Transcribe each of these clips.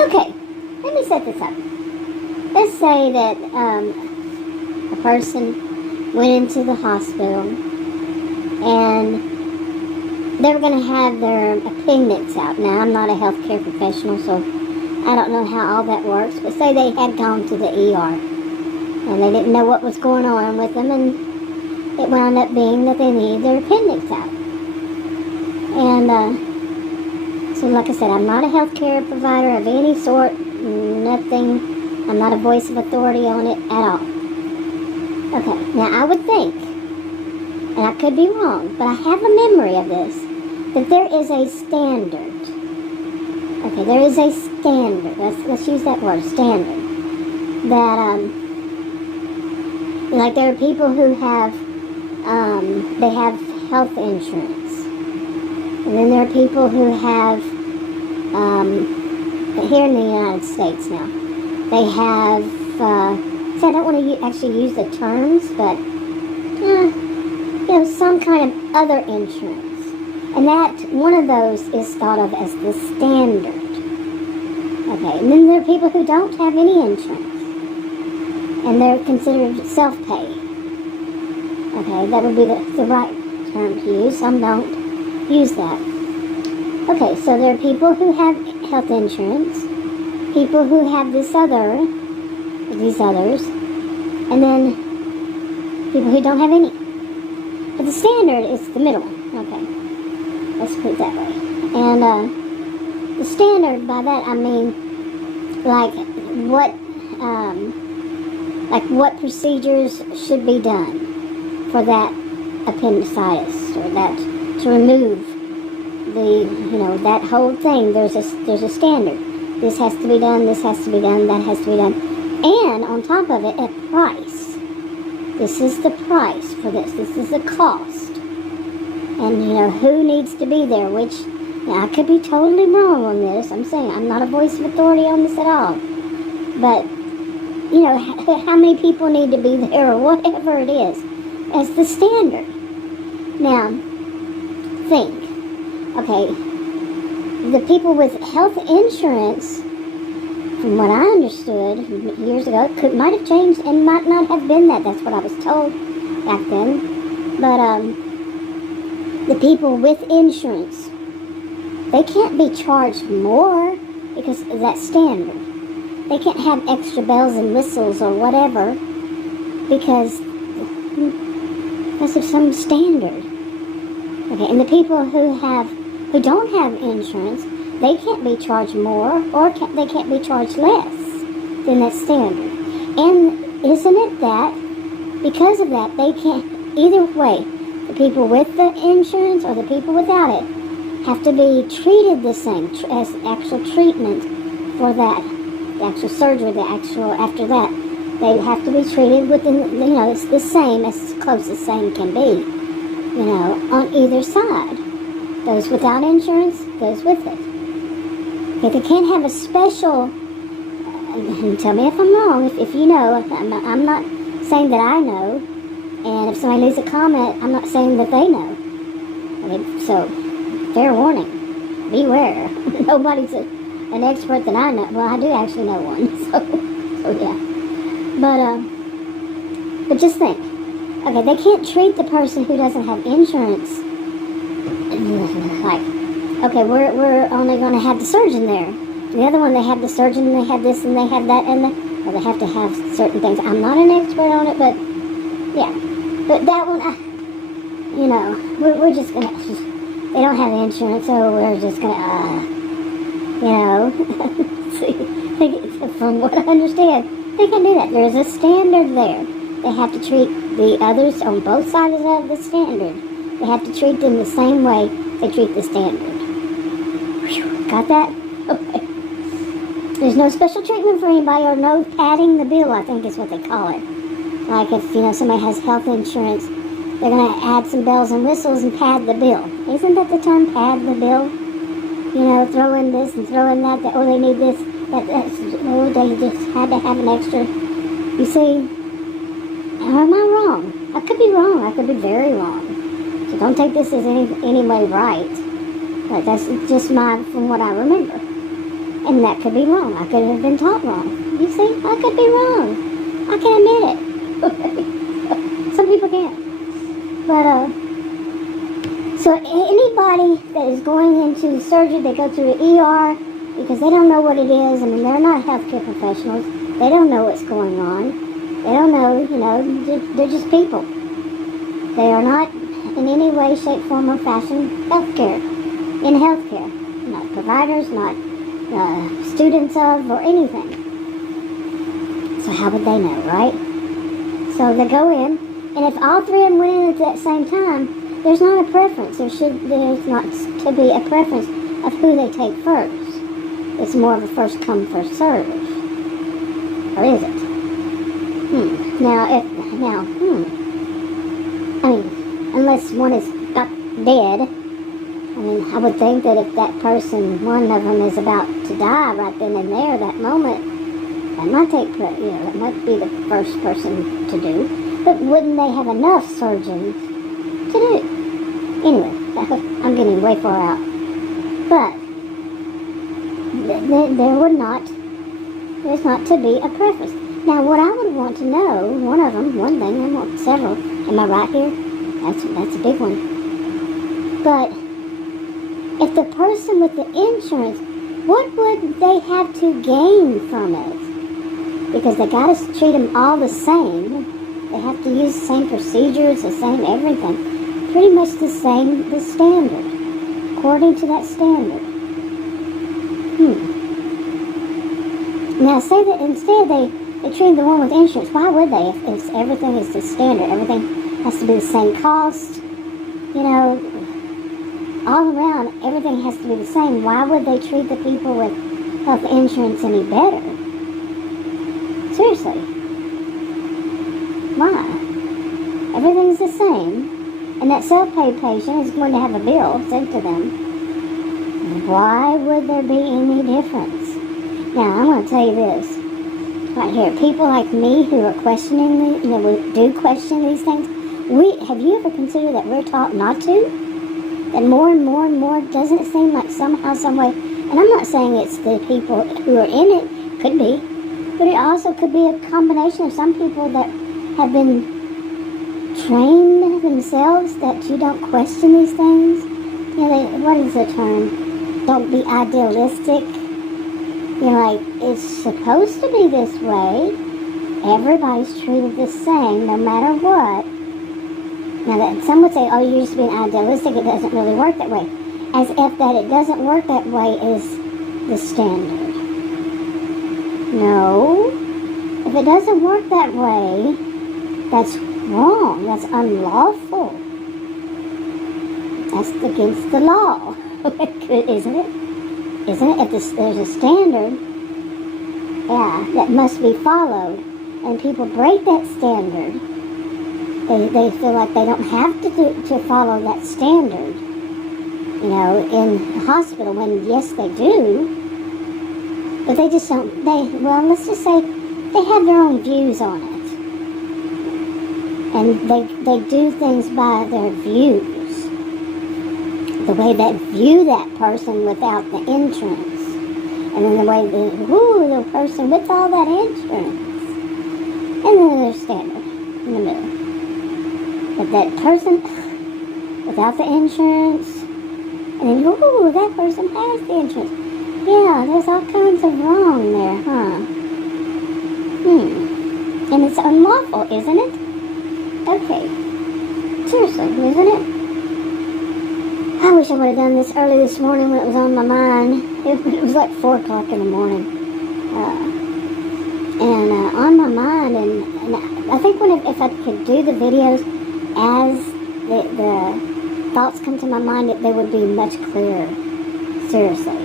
Okay, let me set this up. Let's say that a person went into the hospital and they were going to have their appendix out. Now, I'm not a healthcare professional, so I don't know how all that works, but say they had gone to the ER and they didn't know what was going on with them, and it wound up being that they needed their appendix out. And so like I said, I'm not a healthcare provider of any sort, nothing. I'm not a voice of authority on it at all. Okay, now I would think, and I could be wrong, but I have a memory of this, that there is a standard. Okay, there is a standard. Let's use that word, standard. That, like there are people who have, they have health insurance. And then there are people who have, here in the United States now, they have, so I don't want to actually use the terms, but, some kind of other insurance. And that, one of those is thought of as the standard. Okay, and then there are people who don't have any insurance. And they're considered self-pay. Okay, that would be the right term to use. Some don't use that. Okay, so there are people who have health insurance, people who have these others, and then people who don't have any. But the standard is the middle one. Okay, let's put it that way. And the standard, by that I mean like what procedures should be done for that appendicitis, or that to remove that whole thing. There's a standard. This has to be done, this has to be done, that has to be done. And on top of it, a price. This is the price for this. This is the cost. And, who needs to be there, which, I could be totally wrong on this. I'm saying I'm not a voice of authority on this at all. But, how many people need to be there, or whatever it is, as the standard. Now, think. Okay, the people with health insurance, from what I understood years ago, might have changed and might not have been that. That's what I was told back then. But the people with insurance, they can't be charged more because of that standard. They can't have extra bells and whistles or whatever because of some standard. Okay, and the people who don't have insurance, they can't be charged more, or they can't be charged less than that standard. And isn't it that, because of that, they can't, either way, the people with the insurance or the people without it, have to be treated the same as actual treatment for that, the actual surgery, after that. They have to be treated within, it's the same, as close as same can be, on either side. Those without insurance, those with it. If they can't have a special, tell me if I'm wrong, if you know, I'm not saying that I know, and if somebody leaves a comment, I'm not saying that they know. So, fair warning, beware. Nobody's an expert that I know. Well, I do actually know one, so yeah. But just think, okay, they can't treat the person who doesn't have insurance like, okay, we're only going to have the surgeon there. The other one, they have the surgeon, and they have this, and they have that, and they have to have certain things. I'm not an expert on it, but yeah. But that one, we're just going to, they don't have insurance, so we're just going to, from what I understand, they can do that. There's a standard there. They have to treat the others on both sides of the standard. They have to treat them the same way they treat the standard. Whew, got that? Okay. There's no special treatment for anybody, or no padding the bill, I think is what they call it. Like if, somebody has health insurance, they're going to add some bells and whistles and pad the bill. Isn't that the term, pad the bill? Throw in this and throw in that, they need this, they just had to have an extra. You see, am I wrong? I could be wrong. I could be very wrong. So don't take this as any way right. But that's just from what I remember. And that could be wrong. I could have been taught wrong. You see, I could be wrong. I can admit it. Some people can't. But, so anybody that is going into surgery, they go through the ER because they don't know what it is. I mean, they're not healthcare professionals. They don't know what's going on. They don't know, they're just people. They are not in any way, shape, form, or fashion in healthcare. Not providers, not students of, or anything. So how would they know, right? So they go in, and if all three of them went in at that same time, there's not a preference. There's not to be a preference of who they take first. It's more of a first come, first serve. Or is it? I mean, unless one is dead, I mean, I would think that if that person, one of them is about to die right then and there, that moment, that might that might be the first person to do. But wouldn't they have enough surgeons to do? Anyway, I'm getting way far out. But there's not to be a preference. Now, what I would want to know, one thing, I want several. Am I right here? That's a big one. But if the person with the insurance, what would they have to gain from it? Because they got to treat them all the same. They have to use the same procedures, the same everything. Pretty much the standard, according to that standard. Now, say that instead they treat the one with insurance. Why would they? If everything is the standard, everything has to be the same cost, all around, everything has to be the same. Why would they treat the people with health insurance any better? Seriously. Why? Everything's the same, and that self-pay patient is going to have a bill sent to them. Why would there be any difference? Now, I'm going to tell you this. Right here, people like me who are questioning, we do question these things. Have you ever considered that we're taught not to? That more and more and more, doesn't it seem like somehow, some way, and I'm not saying it's the people who are in it, could be, but it also could be a combination of some people that have been trained themselves that you don't question these things. What is the term? Don't be idealistic. Like, it's supposed to be this way. Everybody's treated the same, no matter what. Now, some would say, oh, you're just being idealistic, it doesn't really work that way. As if that it doesn't work that way is the standard. No. If it doesn't work that way, that's wrong. That's unlawful. That's against the law. Isn't it? Isn't it? If there's a standard, that must be followed, and people break that standard, they feel like they don't have to follow that standard, in the hospital, when yes they do, but they just don't, let's just say they have their own views on it, and they do things by their views. The way they view that person without the insurance. And then the way the person with all that insurance. And then there's standard in the middle. But that person without the insurance, and then that person has the insurance. Yeah, there's all kinds of wrong there, huh? And it's unlawful, isn't it? Okay. Seriously, isn't it? I wish I would have done this early this morning when it was on my mind. It was like 4 o'clock in the morning. On my mind, and I think if I could do the videos as the thoughts come to my mind, they would be much clearer. Seriously.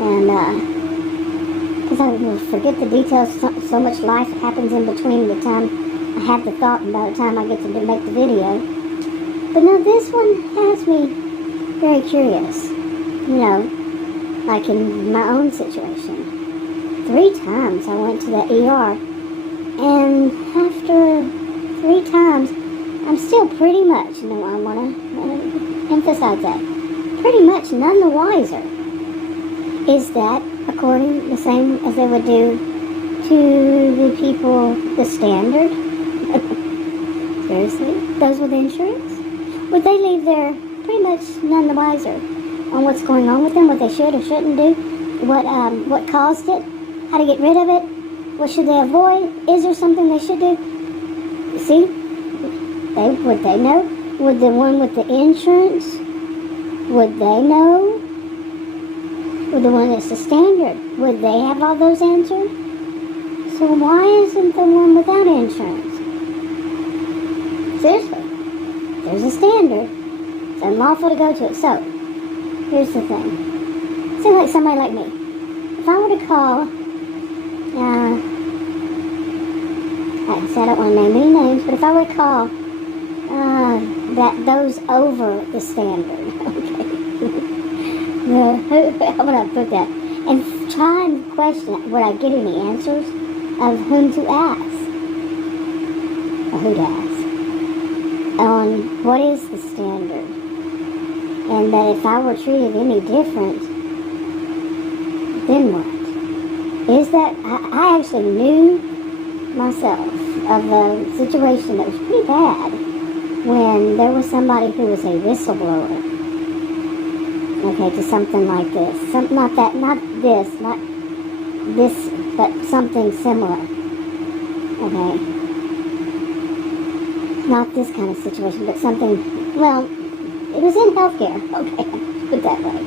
And, because I will forget the details, so much life happens in between the time I have the thought and by the time I get to make the video. But no, this one has me very curious, like in my own situation. 3 times I went to the ER, and after 3 times, I'm still pretty much, I want to emphasize that, pretty much none the wiser. Is that according the same as they would do to the people, the standard. Seriously, those with insurance, would they leave there pretty much none the wiser on what's going on with them, what they should or shouldn't do, what caused it, how to get rid of it, what should they avoid, is there something they should do? See, would they know? Would the one with the insurance, would they know? Would the one that's the standard, would they have all those answered? So why isn't the one without insurance? Seriously, there's a standard. It's unlawful to go to it. So, here's the thing. Say like somebody like me. If I were to call, I don't want to name any names, but if I were to call those over the standard, okay, how would I put that? And try and question, would I get any answers of whom to ask? Or who to ask? On what is the standard? And that if I were treated any different, then what? Is that, I actually knew myself of a situation that was pretty bad when there was somebody who was a whistleblower. Okay, to something like this. Not this, but something similar. Okay. Not this kind of situation, but something, well, it was in healthcare. Okay, put it that way.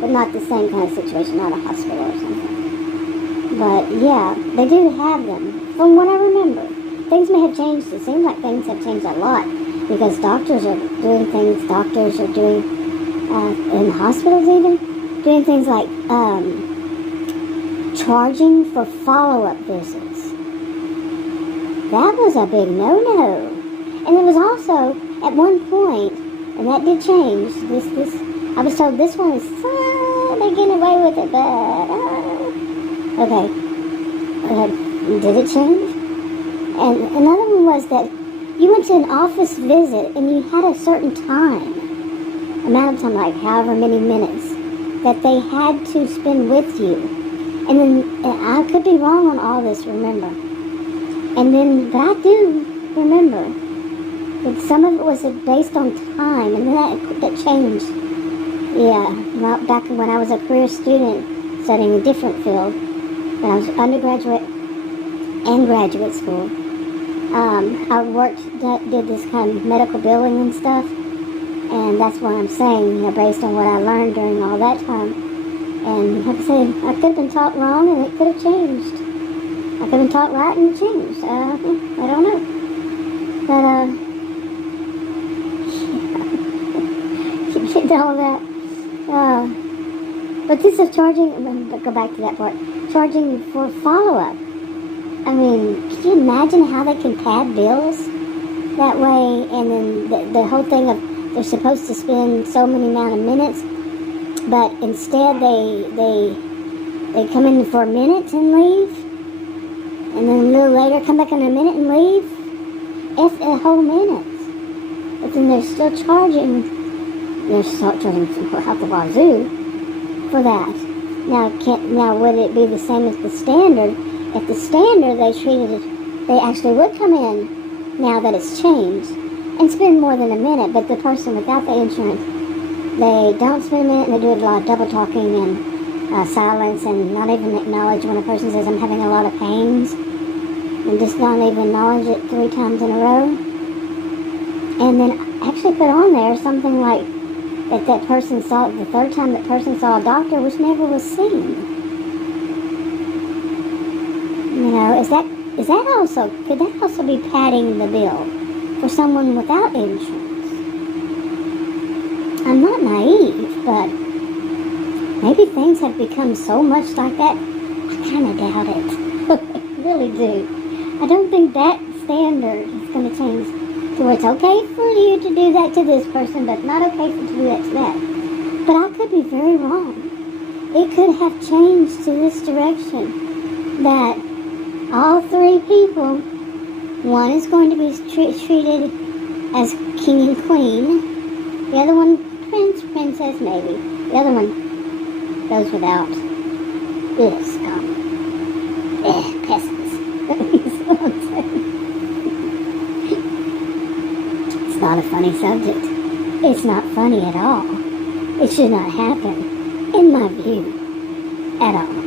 But not the same kind of situation, not a hospital or something. But yeah, they do have them. From what I remember, things may have changed. It seems like things have changed a lot because doctors are doing things. Doctors are doing in hospitals even doing things like charging for follow-up visits. That was a big no-no. And it was also at one point, and that did change. This I was told this one is they're getting away with it, but okay. Did it change? And another one was that you went to an office visit and you had a certain amount of time, like however many minutes, that they had to spend with you. And then, and I could be wrong on all this, remember. And then, but I do remember that some of it was based on time, and then that changed. Yeah, well, back when I was a career student studying a different field, when I was undergraduate and graduate school, I did this kind of medical billing and stuff, and that's what I'm saying, based on what I learned during all that time. And like I said, I could have been taught wrong and it could have changed. I could have been taught right and it changed. I don't know. But, all that. But this is charging, go back to that part, charging for follow-up. I mean, can you imagine how they can pad bills that way? And then the whole thing of they're supposed to spend so many amount of minutes, but instead they come in for a minute and leave, and then a little later come back in a minute and leave. It's a whole minute. But then they're still charging out the wazoo for that. Now would it be the same as the standard? If the standard they actually would come in now that it's changed and spend more than a minute, but the person without the insurance, they don't spend a minute and they do a lot of double talking and silence and not even acknowledge when a person says, I'm having a lot of pains, and just not even acknowledge it 3 times in a row. And then actually put on there something like that person saw, the 3rd time that person saw a doctor, which never was seen. Could that also be padding the bill for someone without insurance? I'm not naive, but maybe things have become so much like that. I kind of doubt it. I really do. I don't think that standard is going to change to where it's okay for you to do that to this person, but not okay to do that to that. But I could be very wrong. It could have changed to this direction that all 3 people, one is going to be treated as king and queen, the other one prince, princess maybe, the other one goes without this comment. Peasants. You see what I'm saying? It's not a funny subject. It's not funny at all. It should not happen, in my view, at all.